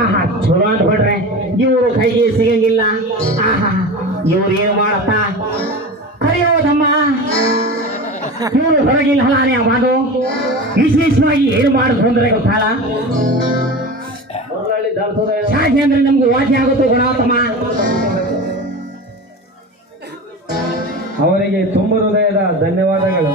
ಆಹಾ ಚಲೋ ಅಂತ ಹೊಡ್ರೆ ಇವರು ಕೈಗೆ ಸಿಗಂಗಿಲ್ಲ. ಆಹಾ ಇವ್ರು ಏನು ಮಾಡತ್ತ ಕರೆಯೋದಮ್ಮ, ಇವರು ಹೊರಗಿಲ್ಲ ಹಲಾನೆ ಮಾಡು ವಿಶೇಷವಾಗಿ ಏನು ಮಾಡುದು ಅಂದ್ರೆ ಗೊತ್ತಲ್ಲ. ಸಾಧ್ಯ ಅಂದ್ರೆ ನಮ್ಗೆ ವಾದ್ಯ ಆಗುತ್ತೋ ಗುಣವತ್ತಮ್ಮ. ಅವರಿಗೆ ತುಂಬ ಹೃದಯದ ಧನ್ಯವಾದಗಳು.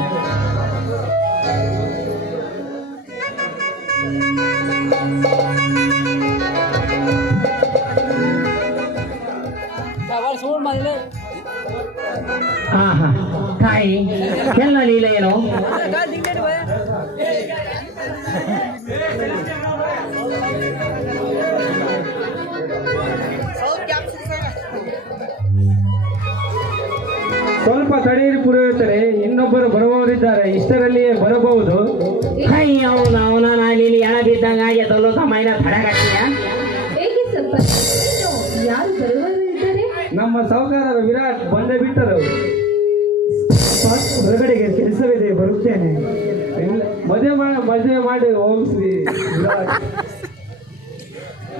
ಆಹಾ ತಾಯಿ ಎಲ್ಲ ಲೀಲೆ ಏನು ಸ್ವಲ್ಪ ತಡೆಯಿರಿ ಪುರೋಹಿತರೆ, ಇನ್ನೊಬ್ಬರು ಬರುವವರಿದ್ದಾರೆ, ಇಷ್ಟರಲ್ಲಿಯೇ ಬರಬಹುದು. ಕೈ ಅವನ ಅವನ ನೀನು ಎಳ ಬಿದ್ದಂಗ ಎದಲು ಸಮಯನ ತಡಗಟ್ಟಿಯ. ಯಾರು ಬರುವವರು ಇದ್ದಾರೆ? ನಮ್ಮ ಸಹಕಾರರು ವಿರಾಟ್ ಬಂದೇ ಬಿಟ್ಟರು. ಹೊರಗಡೆಗೆ ಕೆಲಸವಿದೆ, ಬರುತ್ತೇನೆ. ಮದುವೆ ಮಾಡಿ ಓಂ ಶ್ರೀ ವಿರಾಟ್.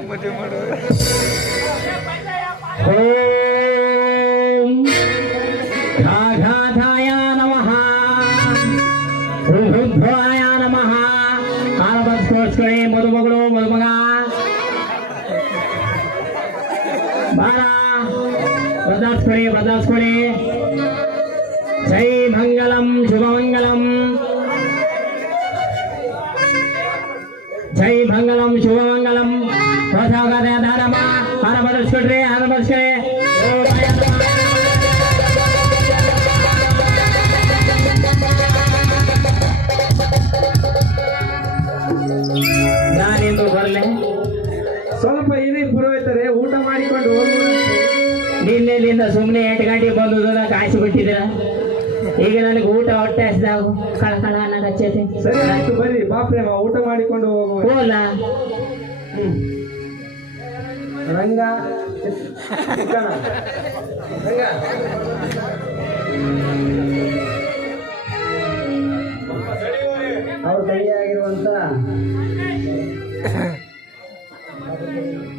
ಮದುವೆ ಮಾಡು. ಘಾಘಾಧಾಯ ನಮಃ ರುದ್ರಾಯ ನಮಃ. ಆರಬಸ್ಕೋಸ್ಕರೇ ಮದುಮಗಳು ಮದುಮಗ ಬಾರ ಬದಲಾಸ್ಕೊಳಿ. ಜೈ ಮಂಗಲಂ ಶುಭಮಂಗಲಂ, ಜೈ ಮಂಗಲಂ ಶುಭಮಂಗಲಂ. ದಾನಮ್ಮ ಆರ ಬದಲಿಸ್ಕೊಡ್ರಿ, ಆರ ಬದಲಿಸ್ಕೊಳಿ. ನಾನಿಂದು ಬರಲೆ ಸ್ವಲ್ಪ ಇರಿ ಪುರೋಹಿತರೆ, ಊಟ ಮಾಡಿಕೊಂಡು ನಿನ್ನೆಲಿಂದ ಸುಮ್ಮನೆ 8 ಗಂಟೆಗೆ ಬಂದುದನ್ನ ಕಾಯಿಸಿ ಬಿಟ್ಟಿದ್ದೀರ. ಈಗ ನನಗೆ ಊಟ ಹೊಟ್ಟೆ ಹಸಿದಾಗ ಕಳಕಳ ಅನ್ನಕಚ್ಚೈತಿ. ಸರಿ ಆಯ್ತು, ಬರ್ರಿ ಬಾಪ್ರೇಮ ಊಟ ಮಾಡಿಕೊಂಡು ಹೋಗುವ. ಹೋಲ ರಂಗ ಅವ್ರ ಕೈಯಾಗಿರುವಂತ Thank you.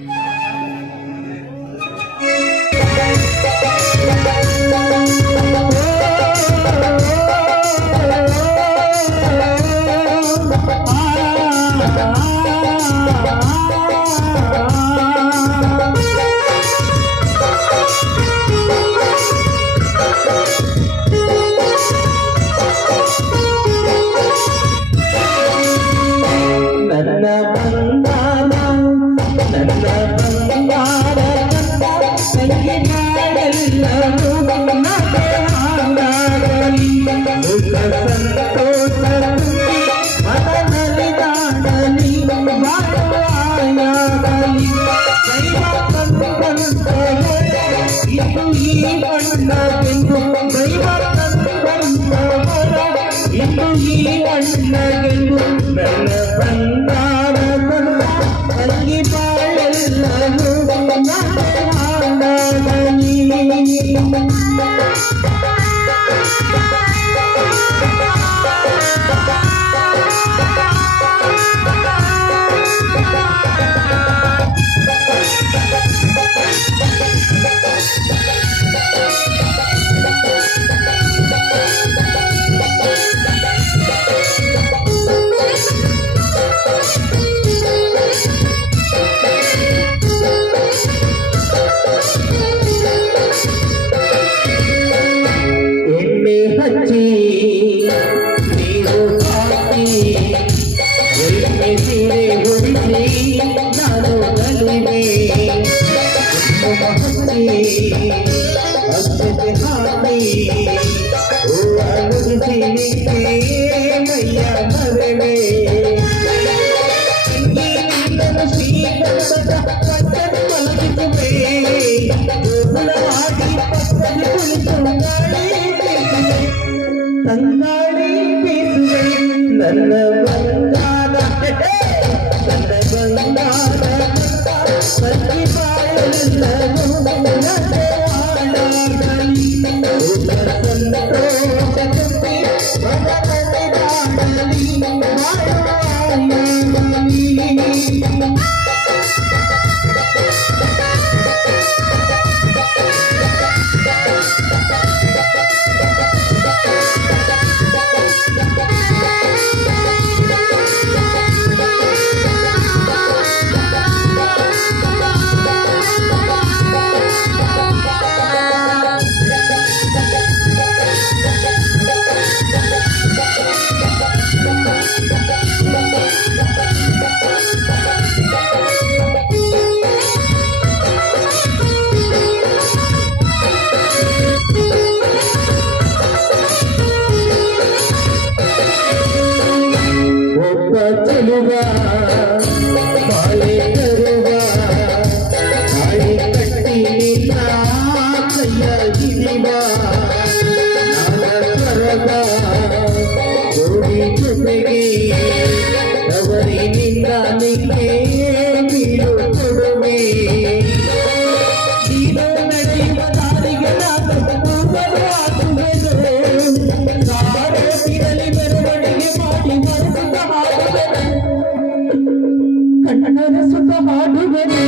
ಹರಸುತ್ತ ಹಾಡುವೆನು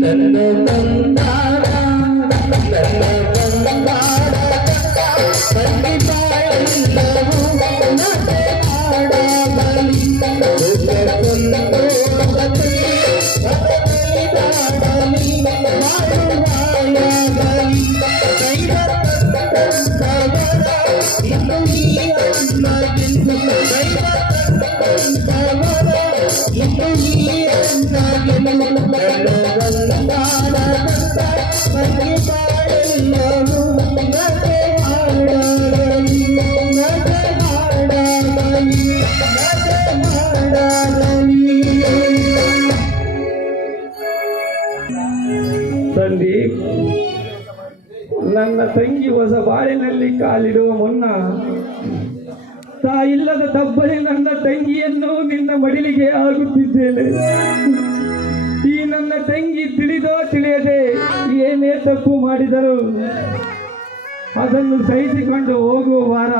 ನನ್ನ ಬಂದಾರ ನನ್ನ ಬಂದಾರ ಬಲಿ ಬಾಳೆಲ್ಲವೂ ನಡೆ ಮಾಡಬಲಿ ಸಂದೀಪ್, ನನ್ನ ತಂಗಿ ಹೊಸ ಬಾಳಿನಲ್ಲಿ ಕಾಲಿಡುವ ಮುನ್ನ ತಾಯಿಲ್ಲದ ತಬ್ಬಲಿ ನನ್ನ ತಂಗಿಯನ್ನು ನಿನ್ನ ಮಡಿಲಿಗೆ ಆಗುತ್ತಿದ್ದೇನೆ. ಈ ನನ್ನ ತಂಗಿ ತಿಳಿದೋ ತಿಳಿಯದೆ ಏನೇ ತಪ್ಪು ಮಾಡಿದರು ಅದನ್ನು ಸಹಿಸಿಕೊಂಡು ಹೋಗುವ ವಾರ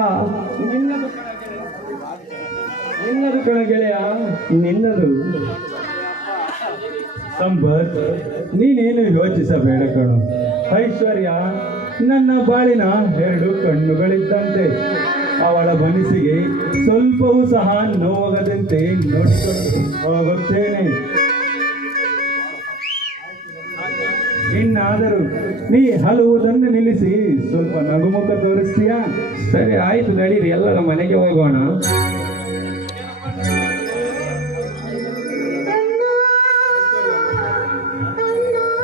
ನಿನ್ನದು ಕಣ ಗೆಳೆಯ, ನಿನ್ನದು. ಸಂಪತ್, ನೀನೇನು ಯೋಚಿಸಬೇಡ ಕಣು. ಐಶ್ವರ್ಯ ನನ್ನ ಬಾಳಿನ ಎರಡು ಕಣ್ಣುಗಳಿದ್ದಂತೆ. ಅವಳ ಮನಸ್ಸಿಗೆ ಸ್ವಲ್ಪವೂ ಸಹ ನೋವಾಗದಂತೆ ನೋಡಿಕೊಂಡು ಹೋಗುತ್ತೇನೆ. ಇನ್ನಾದರೂ ನೀ ಹಲುವುದನ್ನು ನಿಲ್ಲಿಸಿ ಸ್ವಲ್ಪ ನಗುಮುಖ ತೋರಿಸ್ತೀಯಾ? ಸರಿ, ಆಯ್ತು, ನಡೀರಿ, ಎಲ್ಲರ ಮನೆಗೆ ಹೋಗೋಣ.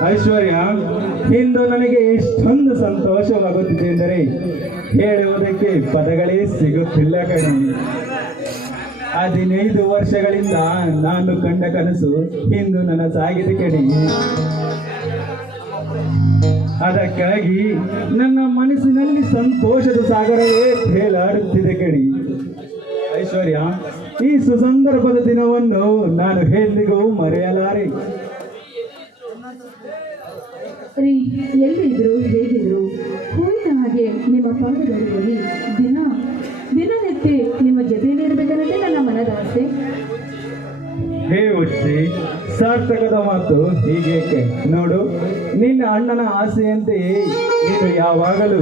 ಐಶ್ವರ್ಯ, ಇಂದು ನನಗೆ ಎಷ್ಟೊಂದು ಸಂತೋಷವಾಗುತ್ತಿದೆ ಎಂದರೆ ಹೇಳುವುದಕ್ಕೆ ಪದಗಳೇ ಸಿಗುತ್ತಿಲ್ಲ ಕಣೆ. 15 ವರ್ಷಗಳಿಂದ ನಾನು ಕಂಡ ಕನಸು ಇಂದು ನನಸಾಗಿದೆ ಕಣೆ. ಅದಕ್ಕಾಗಿ ನನ್ನ ಮನಸ್ಸಿನಲ್ಲಿ ಸಂತೋಷದ ಸಾಗರವೇ ತೇಲಾಡುತ್ತಿದೆ ಕಣೆ. ಐಶ್ವರ್ಯ, ಈ ಸುಸಂದರ್ಭದ ದಿನವನ್ನು ನಾನು ಎಂದಿಗೂ ಮರೆಯಲಾರೆ. ರೀ, ಎಲ್ಲಿದ್ರು, ಹೇಗಿದ್ರು? ಹೂವಿನ ಹಾಗೆ ನಿಮ್ಮ ಪಾದದಲ್ಲಿ ದಿನನಿತ್ಯ ನಿಮ್ಮ ಜೊತೆಯಲ್ಲಿರ್ಬೇಕನ್ನೋದೇ ನನ್ನ ಮನದ ಆಸೆ. ಹೇ ಹುಚ್ಚಿ, ಸಾರ್ಥಕದ ಮಾತು ಹೀಗೇಕೆ? ನೋಡು, ನಿನ್ನ ಅಣ್ಣನ ಆಸೆಯಂತೆಯೇ ನೀನು ಯಾವಾಗಲೂ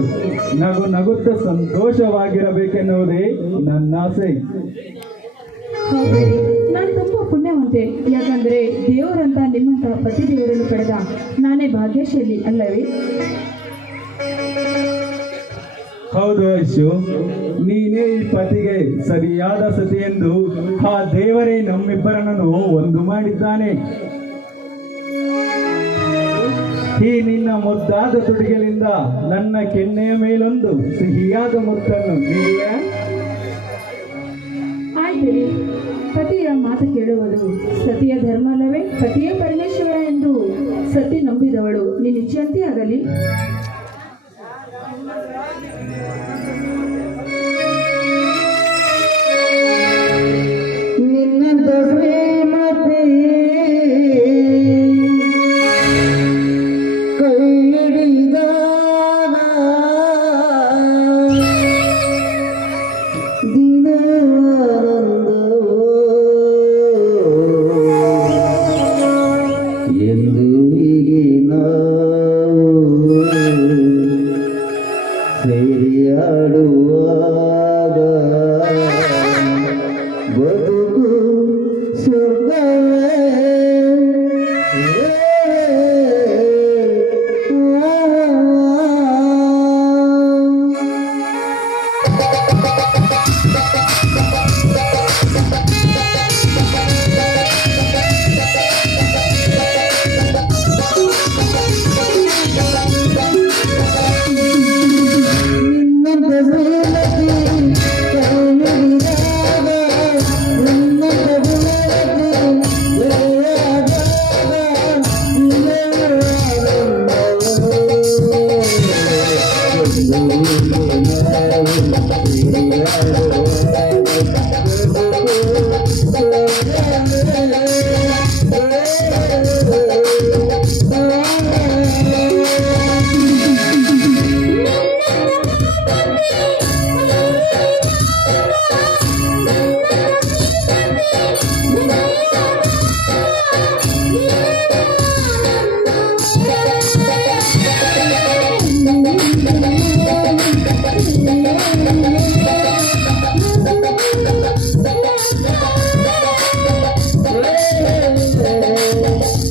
ನಗುತ್ತಾ ಸಂತೋಷವಾಗಿರಬೇಕೆನ್ನುವುದೇ ನನ್ನ ಆಸೆ. ಹೌದು, ನಾನು ತುಂಬ ಪುಣ್ಯವಂತೆ. ಯಾಕಂದ್ರೆ ದೇವರಂತ ನಿಮ್ಮಂತಹ ಪತಿ ದೇವರನ್ನು ಪಡೆದ ನಾನೇ ಭಾಗ್ಯಶಾಲಿ ಅಲ್ಲವೇ? ಹೌದು ಐಶು, ನೀನೇ ಈ ಪತಿಗೆ ಸರಿಯಾದ ಸತಿ ಎಂದು ಆ ದೇವರೇ ನಮ್ಮಿಬ್ಬರನ್ನು ಒಂದು ಮಾಡಿದ್ದಾನೆ. ಈ ನಿನ್ನ ಮುದ್ದಾದ ತುಡಿಗಳಿಂದ ನನ್ನ ಕೆನ್ನೆಯ ಮೇಲೊಂದು ಸಿಹಿಯಾದ ಮುತ್ತನ್ನು ನೀಡುವೆ. ಆಯ್ತು ರೀ, ಪತಿಯ ಮಾತು ಕೇಳುವುದು ಸತಿಯ ಧರ್ಮ ಅಲ್ಲವೇ? ಪತಿಯೇ ಪರಮೇಶ್ವರ ಎಂದು ಸತಿ ನಂಬಿದವಳು ನಿನ್ನ ಇಚ್ಛೆಯಂತೆ ಆಗಲಿ.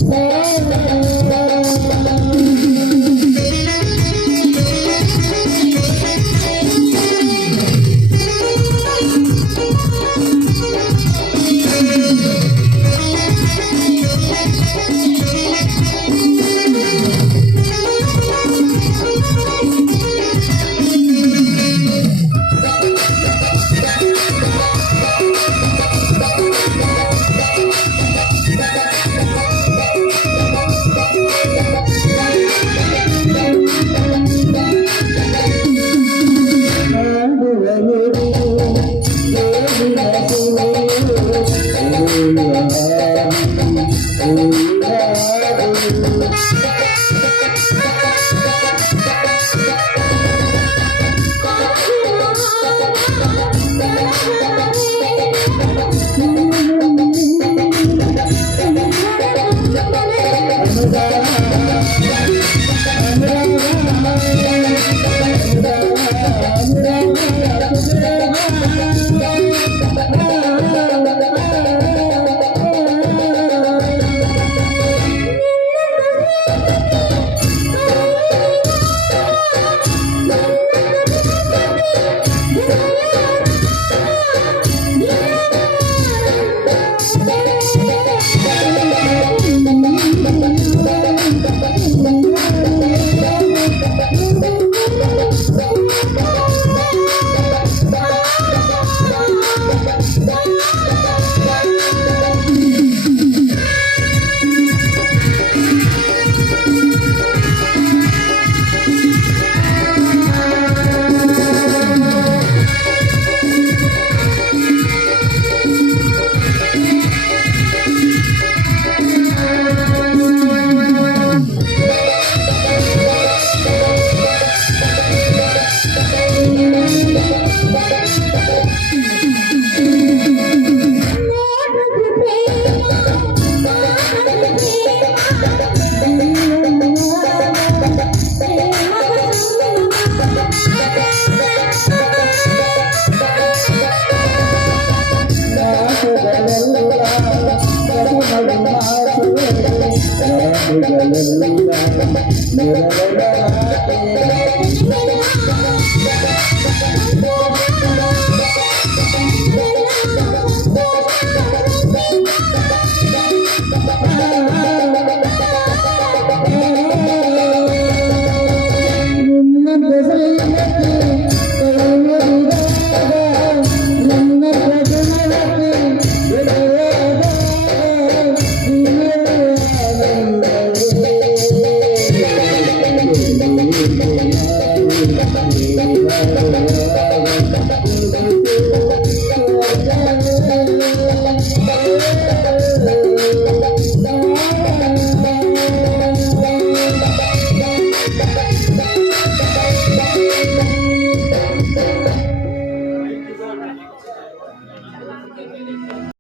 Thank you.